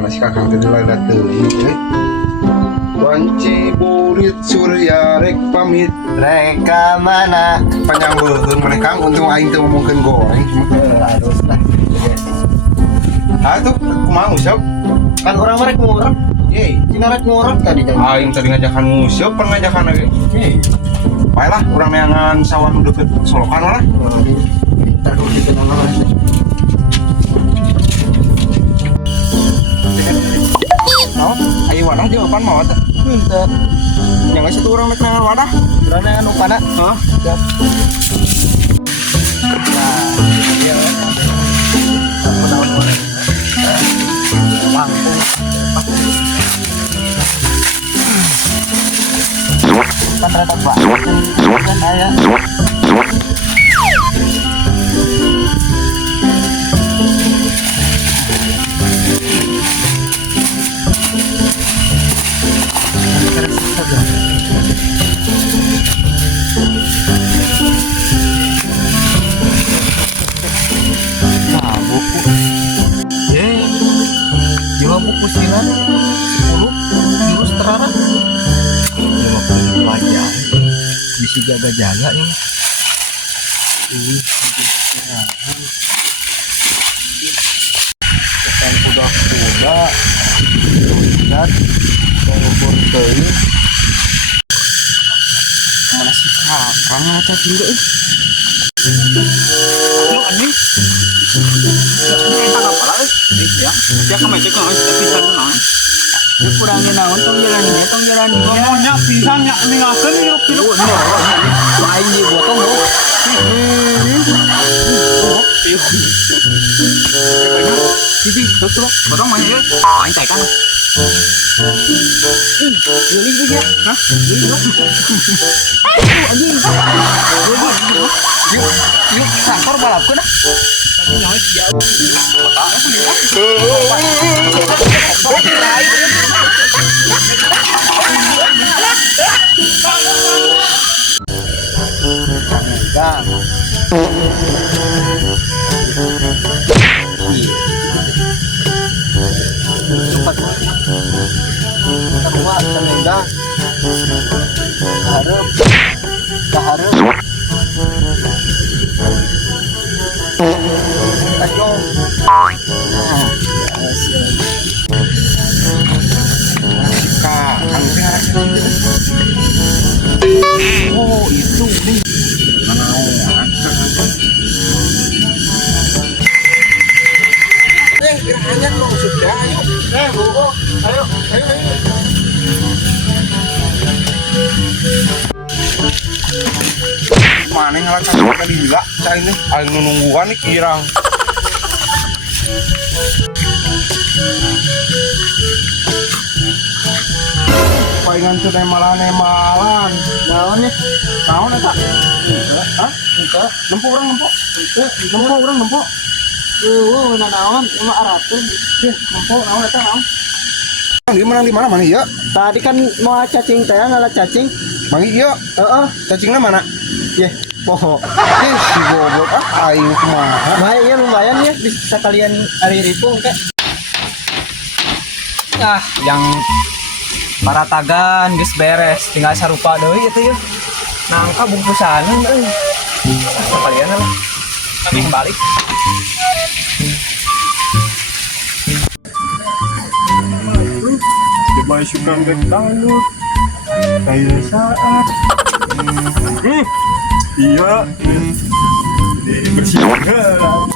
mana si kakang tadi lada teuing Wanci burit surya rek pamit Reka mana? Panyambeuheun mereka untung aing teu ngomongkeun goreng. Aduh lah. Ah tuh kumaha usap? Kan orang mereka ngorok. Ye, cina rek ngorok tadi kan. Aing tadi ngajakan nguseup pernah ngajakan lagi. Baiklah urang neangan sawan deket solokan lah. Entar kalau kita nama Naon? Ayo wadah jawaban mau teh. Henteu. Yang geus satu urang mek nangan wadah. Urang anu pana. Heeh. Ya. Kan rata Pak. Kan aya. Nah, buku. Jiwa buku silat 10 jurus terarah 50 aja bisa jaga-jaga nih ini kan kuda-kuda lihat kalau teuing mana sih kakang ngaca dulu Lo anjing. Ini tak apa lah. Ya. Dia kan macam kan pisan naon. Lu kurangin naon tong jalan Ngomongnya pisan nya ningakeun yuk pilu. lain di botong lo Siji, terus lo, bodong mah ya. Aing teh kan. Geli punya Hah? anjing yuk sakor balapkeun ah Gang. Cepat. Kedua, Canega. Harap. Kaharap. Ayo. Kakang teh ngarasa Oh, itu nih. Kiraannya lo sudah ayo. Ayo. Mana ngalakan kali juga cai ini aing nungguan nih kirang. Palingan teu malah nemalan. Naon ya? Naon eta? Hah? Itu. Nempo urang nempo. Nempo urang nempo. Naon? Emang arapeun. Nempo naon eta naon? Menang di mana mana iya? Tadi kan mau cacing teh ngalah cacing. Mang iya. Heeh. Cacingna mana? Yeh, poho. Si goblok aing kumaha. Baik ya lumayan ya bisa kalian hari ripung kek. Yang maratagan geus beres, tinggal sarupa deui itu ya. Nangka bungkusan euy. Kalian lah. Kami balik. Dimasukkan ke dangdut kayak saat iya bersihkan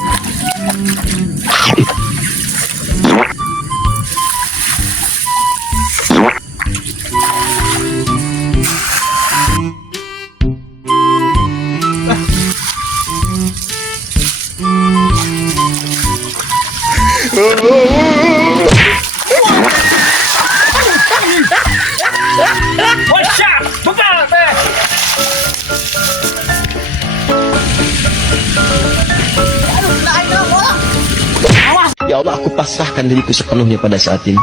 Ya Allah, aku pasrahkan diriku sepenuhnya pada saat ini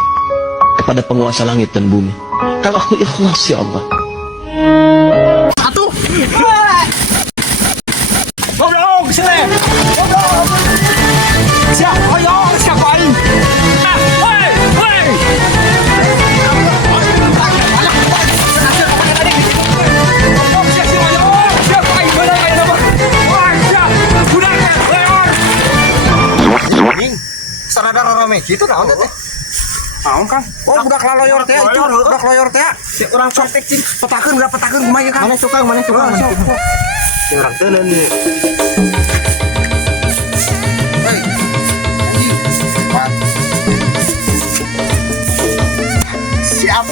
kepada penguasa langit dan bumi. Kalau aku ikhlas, ya Allah. Goblok, sini. Goblok. Siap, ayo, siapa ini? Hei, Sarada rame gitu naon teh? Naon Kang? Oh, budak laloyor teh itu, budak loyor teh. Si urang contek cing. Petakeun kumaha ieu Kang? Mana tukang? Si urang teuneun ieu. Hei. Pak. Siap.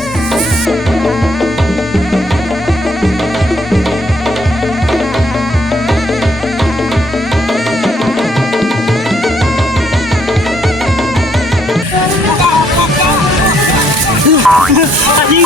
Anjing.